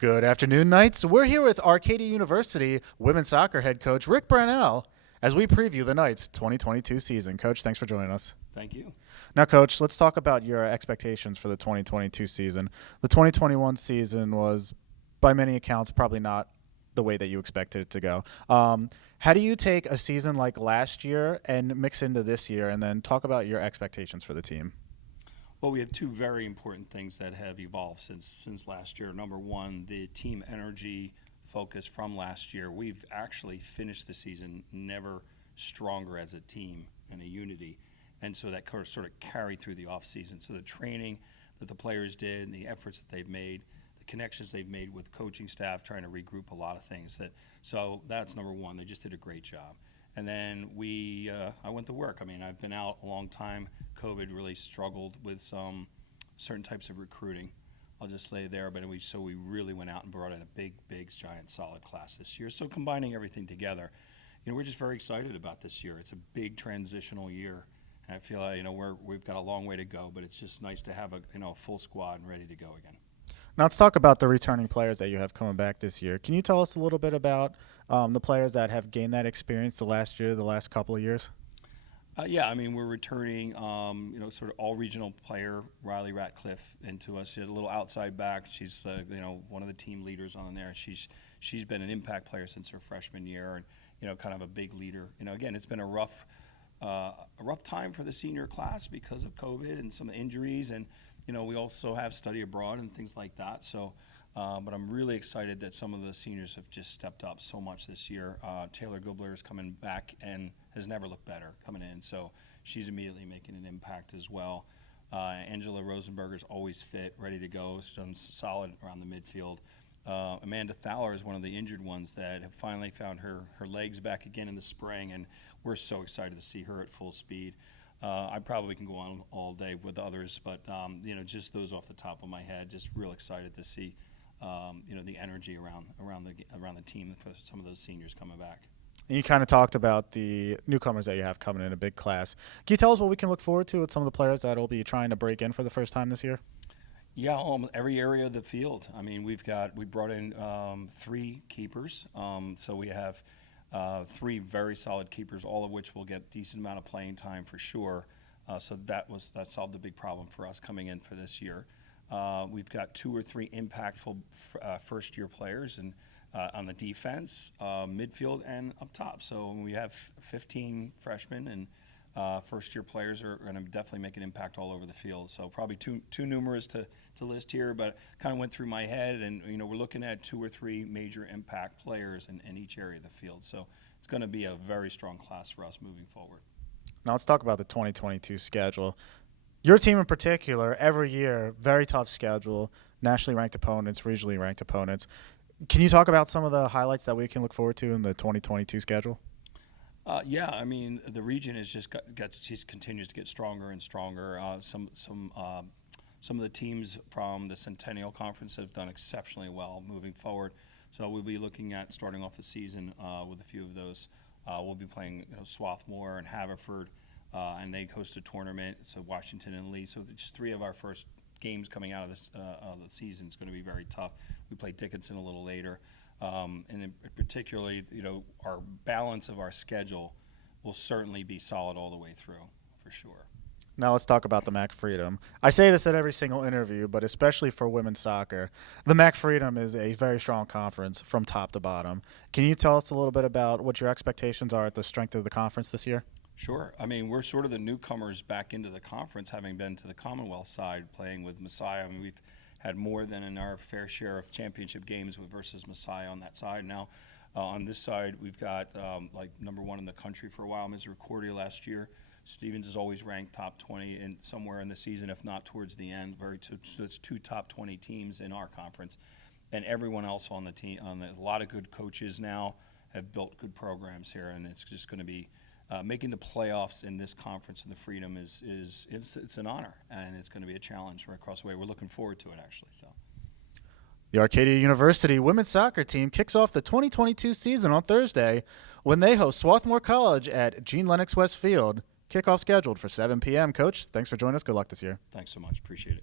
Good afternoon, Knights. We're here with Arcadia University women's soccer head coach Rick Brownell as we preview the Knights' 2022 season. Coach, thanks for joining us. Thank you. Now, Coach, let's talk about your expectations for the 2022 season. The 2021 season was, by many accounts, probably not the way that you expected it to go. How do you take a season like last year and mix into this year, and then talk about your expectations for the team? Well, we have two very important things that have evolved since last year. Number one, the team energy focus from last year. We've actually finished the season never stronger as a team and a unity, and so that sort of carried through the offseason. So the training that the players did and the efforts that they've made, the connections they've made with coaching staff, trying to regroup a lot of things. So that's number one. They just did a great job. And then I went to work. I mean, I've been out a long time. COVID really struggled with some certain types of recruiting. I'll just lay it there. But we really went out and brought in a big, giant, solid class this year. So combining everything together, we're just very excited about this year. It's a big transitional year. And I feel like, we've got a long way to go, but it's just nice to have a full squad and ready to go again. Now let's talk about the returning players that you have coming back this year. Can you tell us a little bit about the players that have gained that experience the last couple of years? Yeah, I mean, we're returning, sort of all-regional player, Riley Ratcliffe, into us. She's a little outside back. She's, one of the team leaders on there. She's been an impact player since her freshman year and, kind of a big leader. Again, it's been a rough time for the senior class because of COVID and some injuries, and we also have study abroad and things like that. So, but I'm really excited that some of the seniors have just stepped up so much this year. Taylor Gubler is coming back and has never looked better coming in, so she's immediately making an impact as well. Angela Rosenberger's always fit, ready to go, she's done solid around the midfield. Amanda Thaler is one of the injured ones that have finally found her legs back again in the spring, and we're so excited to see her at full speed. I probably can go on all day with others, but just those off the top of my head, just real excited to see the energy around the team for some of those seniors coming back. And you kind of talked about the newcomers that you have coming in a big class. Can you tell us what we can look forward to with some of the players that will be trying to break in for the first time this year? Yeah, every area of the field. I mean, we brought in 3 keepers, so we have 3 very solid keepers, all of which will get decent amount of playing time for sure. So that solved a big problem for us coming in for this year. We've got 2 or 3 impactful first-year players and on the defense, midfield, and up top. So we have 15 freshmen, and first-year players are going to definitely make an impact all over the field. So probably too numerous to list here, but kind of went through my head, and we're looking at 2 or 3 major impact players in each area of the field. So it's going to be a very strong class for us moving forward. Now let's talk about the 2022 schedule. Your team in particular, every year, very tough schedule, nationally ranked opponents, regionally ranked opponents. Can you talk about some of the highlights that we can look forward to in the 2022 schedule? Yeah, I mean, the region is just continues to get stronger and stronger. Some of the teams from the Centennial Conference have done exceptionally well moving forward. So we'll be looking at starting off the season with a few of those. We'll be playing Swarthmore and Haverford, and they host a tournament. So Washington and Lee. So just 3 of our first games coming out of the season is going to be very tough. We play Dickinson a little later. And particularly, our balance of our schedule will certainly be solid all the way through, for sure. Now let's talk about the MAC Freedom. I say this at every single interview, but especially for women's soccer, the MAC Freedom is a very strong conference from top to bottom. Can you tell us a little bit about what your expectations are at the strength of the conference this year? Sure. I mean, we're sort of the newcomers back into the conference, having been to the Commonwealth side playing with Messiah. I mean, we've had more than in our fair share of championship games versus Messiah on that side. Now, on this side, we've got number 1 in the country for a while, Misericordia last year. Stevens is always ranked top 20 in somewhere in the season, if not towards the end. So it's 2 top 20 teams in our conference, and everyone else on the team. A lot of good coaches now have built good programs here, and it's just going to be making the playoffs in this conference in the Freedom it's an honor, and it's going to be a challenge right across the way. We're looking forward to it, actually. So. The Arcadia University women's soccer team kicks off the 2022 season on Thursday when they host Swarthmore College at Jean Lennox West Field. Kickoff scheduled for 7 p.m. Coach, thanks for joining us. Good luck this year. Thanks so much. Appreciate it.